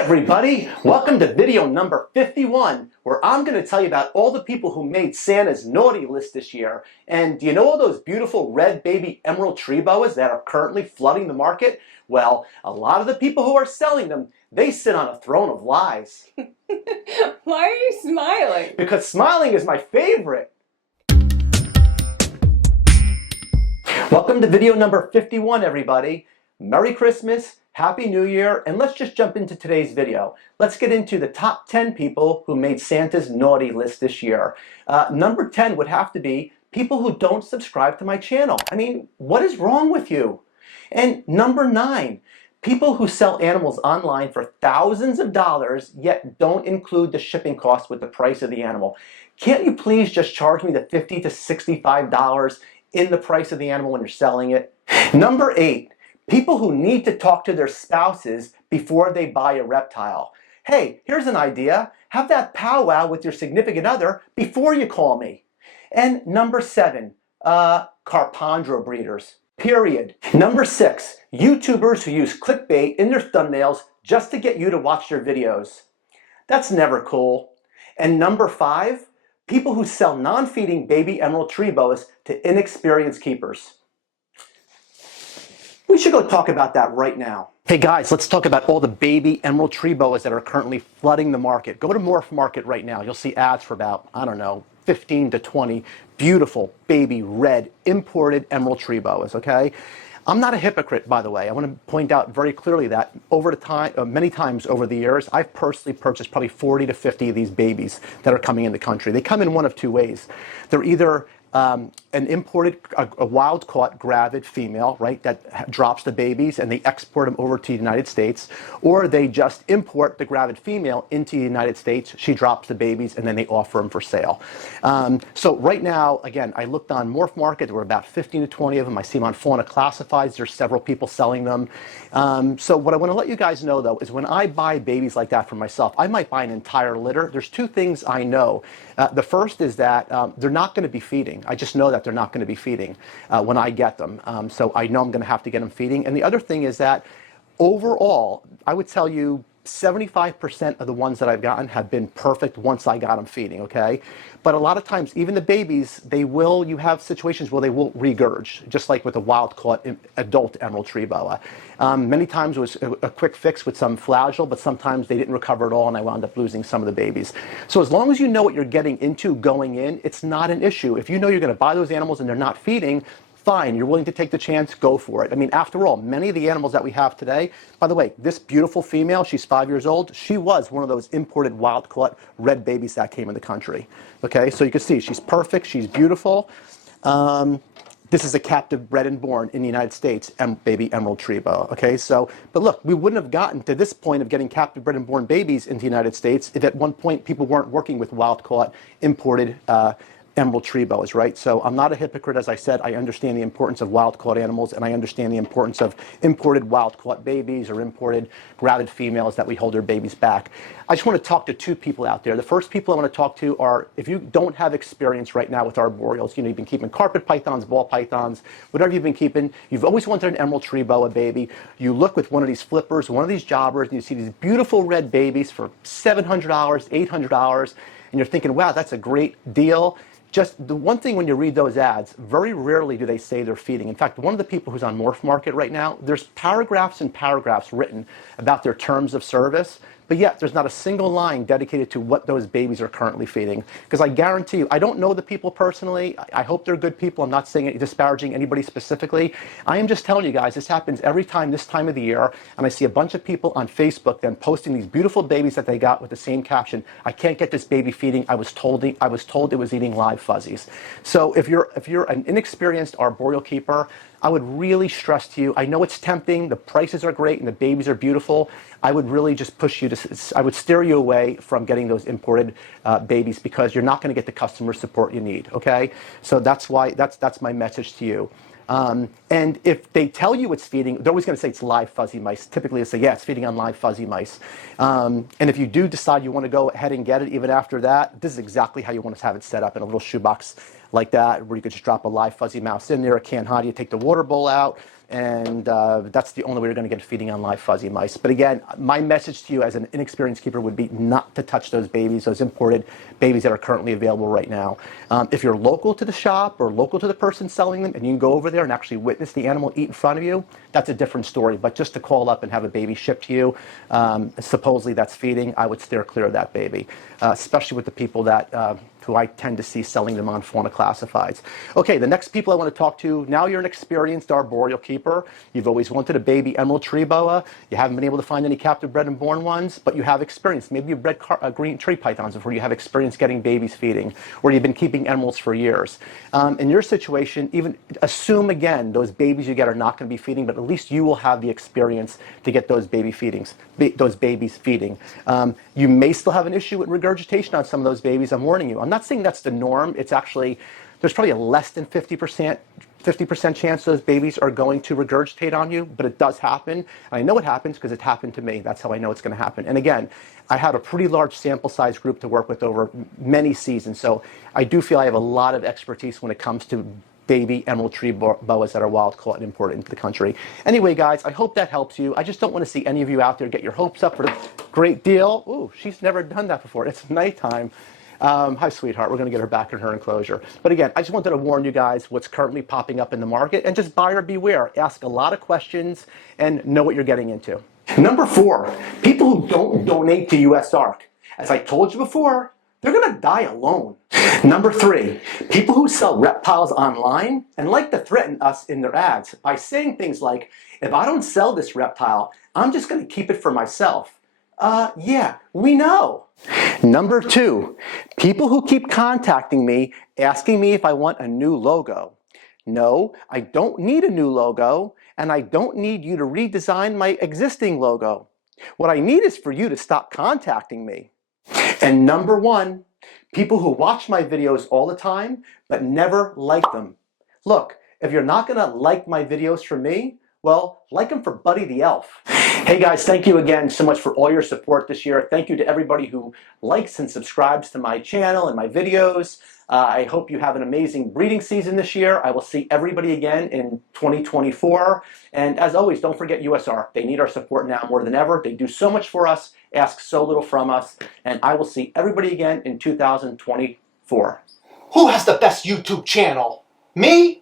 everybody, welcome to video number 51, where I'm going to tell you about all the people who made Santa's naughty list this year. And do you know all those beautiful red baby emerald tree boas that are currently flooding the market? Well, a lot of the people who are selling them, they sit on a throne of lies. Why are you smiling? Because smiling is my favorite. Welcome to video number 51, everybody. Merry Christmas, Happy New Year, and let's just jump into today's video. Let's get into the top 10 people who made Santa's naughty list this year. Number 10 would have to be people who don't subscribe to my channel. I mean, what is wrong with you? And number 9, people who sell animals online for thousands of dollars yet don't include the shipping costs with the price of the animal. Can't you please just charge me the $50 to $65 in the price of the animal when you're selling it? Number 8, people who need to talk to their spouses before they buy a reptile. Hey, here's an idea. Have that powwow with your significant other before you call me. And number 7, Carpondro breeders, period. Number 6, YouTubers who use clickbait in their thumbnails just to get you to watch their videos. That's never cool. And number 5, people who sell non-feeding baby emerald tree boas to inexperienced keepers. We should go talk about that right now. Hey guys, let's talk about all the baby emerald tree boas that are currently flooding the market. Go to Morph Market right now. You'll see ads for about, I don't know, 15 to 20 beautiful baby red imported emerald tree boas, okay? I'm not a hypocrite, by the way. I want to point out very clearly that over the time, many times over the years, I've personally purchased probably 40 to 50 of these babies that are coming in the country. They come in one of two ways. They're either an imported, a wild-caught gravid female, right, that drops the babies and they export them over to the United States, or they just import the gravid female into the United States, she drops the babies, and then they offer them for sale. So right now, again, I looked on Morph Market, there were about 15 to 20 of them. I see them on Fauna Classifieds, there's several people selling them. So what I want to let you guys know, though, is when I buy babies like that for myself, I might buy an entire litter. There's two things I know. The first is that they're not going to be feeding. I just know that they're not going to be feeding when I get them. So I know I'm going to have to get them feeding. And the other thing is that overall, I would tell you 75% of the ones that I've gotten have been perfect once I got them feeding, okay? But a lot of times, even the babies, you have situations where they will regurge, just like with a wild-caught adult emerald tree boa. Many times it was a quick fix with some flagell, but sometimes they didn't recover at all, and I wound up losing some of the babies. So as long as you know what you're getting into going in, it's not an issue. If you know you're going to buy those animals and they're not feeding, fine, you're willing to take the chance, go for it. I mean, after all, many of the animals that we have today, by the way, this beautiful female, she's 5 years old, she was one of those imported wild-caught red babies that came in the country. Okay, so you can see she's perfect, she's beautiful. This is a captive bred and born in the United States, baby emerald tree boa. Okay, so, but look, we wouldn't have gotten to this point of getting captive bred and born babies into the United States if at one point people weren't working with wild-caught imported emerald tree boas, right? So I'm not a hypocrite, as I said. I understand the importance of wild-caught animals, and I understand the importance of imported wild-caught babies or imported gravid females that we hold their babies back. I just want to talk to two people out there. The first people I want to talk to are, if you don't have experience right now with arboreals, you know, you've been keeping carpet pythons, ball pythons, whatever you've been keeping, you've always wanted an emerald tree boa baby, you look with one of these flippers, one of these jobbers, and you see these beautiful red babies for $700, $800, and you're thinking, wow, that's a great deal. Just the one thing when you read those ads, very rarely do they say they're feeding. In fact, one of the people who's on Morph Market right now, there's paragraphs and paragraphs written about their terms of service, but yet there's not a single line dedicated to what those babies are currently feeding. Because I guarantee you, I don't know the people personally. I hope they're good people. I'm not saying disparaging anybody specifically. I am just telling you guys, this happens every time this time of the year, and I see a bunch of people on Facebook then posting these beautiful babies that they got with the same caption, "I can't get this baby feeding. I was told it was eating live fuzzies." So if you're an inexperienced arboreal keeper, I would really stress to you, I know it's tempting, the prices are great and the babies are beautiful. I would really just push you I would steer you away from getting those imported babies, because you're not going to get the customer support you need, okay? So that's my message to you. And if they tell you it's feeding, they're always going to say it's live fuzzy mice. Typically they say, yeah, it's feeding on live fuzzy mice. And if you do decide you want to go ahead and get it, even after that, this is exactly how you want to have it set up, in a little shoebox like that, where you could just drop a live fuzzy mouse in there, a canned hottie, you take the water bowl out, and that's the only way you're going to get feeding on live fuzzy mice. But again, my message to you as an inexperienced keeper would be not to touch those babies, those imported babies that are currently available right now. If you're local to the shop or local to the person selling them, and you can go over there and actually witness the animal eat in front of you, that's a different story. But just to call up and have a baby shipped to you, supposedly that's feeding, I would steer clear of that baby, especially with the people that who I tend to see selling them on fauna classifieds. Okay, the next people I want to talk to, now you're an experienced arboreal keeper. You've always wanted a baby emerald tree boa. You haven't been able to find any captive bred and born ones, but you have experience. Maybe you've bred green tree pythons before, you have experience getting babies feeding, or you've been keeping emeralds for years. In your situation, even assume again, those babies you get are not going to be feeding, but at least you will have the experience to get those babies feeding. You may still have an issue with regurgitation on some of those babies, I'm warning you. I'm not saying that's the norm. It's actually, there's probably a less than 50% chance those babies are going to regurgitate on you, but it does happen. And I know it happens because it happened to me. That's how I know it's going to happen. And again, I had a pretty large sample size group to work with over many seasons. So I do feel I have a lot of expertise when it comes to baby emerald tree boas that are wild caught and imported into the country. Anyway, guys, I hope that helps you. I just don't want to see any of you out there get your hopes up for a great deal. Ooh, she's never done that before. It's nighttime. Hi, sweetheart. We're going to get her back in her enclosure. But again, I just wanted to warn you guys what's currently popping up in the market, and just buyer beware. Ask a lot of questions and know what you're getting into. Number 4, people who don't donate to US ARC. As I told you before, they're going to die alone. Number 3, people who sell reptiles online and like to threaten us in their ads by saying things like, if I don't sell this reptile, I'm just going to keep it for myself. Yeah, we know. Number 2, people who keep contacting me asking me if I want a new logo. No, I don't need a new logo, and I don't need you to redesign my existing logo. What I need is for you to stop contacting me. And number 1, people who watch my videos all the time but never like them. Look, if you're not gonna like my videos for me, well, like them for Buddy the Elf. Hey guys, thank you again so much for all your support this year. Thank you to everybody who likes and subscribes to my channel and my videos. I hope you have an amazing breeding season this year. I will see everybody again in 2024. And as always, don't forget USR. They need our support now more than ever. They do so much for us, ask so little from us. And I will see everybody again in 2024. Who has the best YouTube channel? Me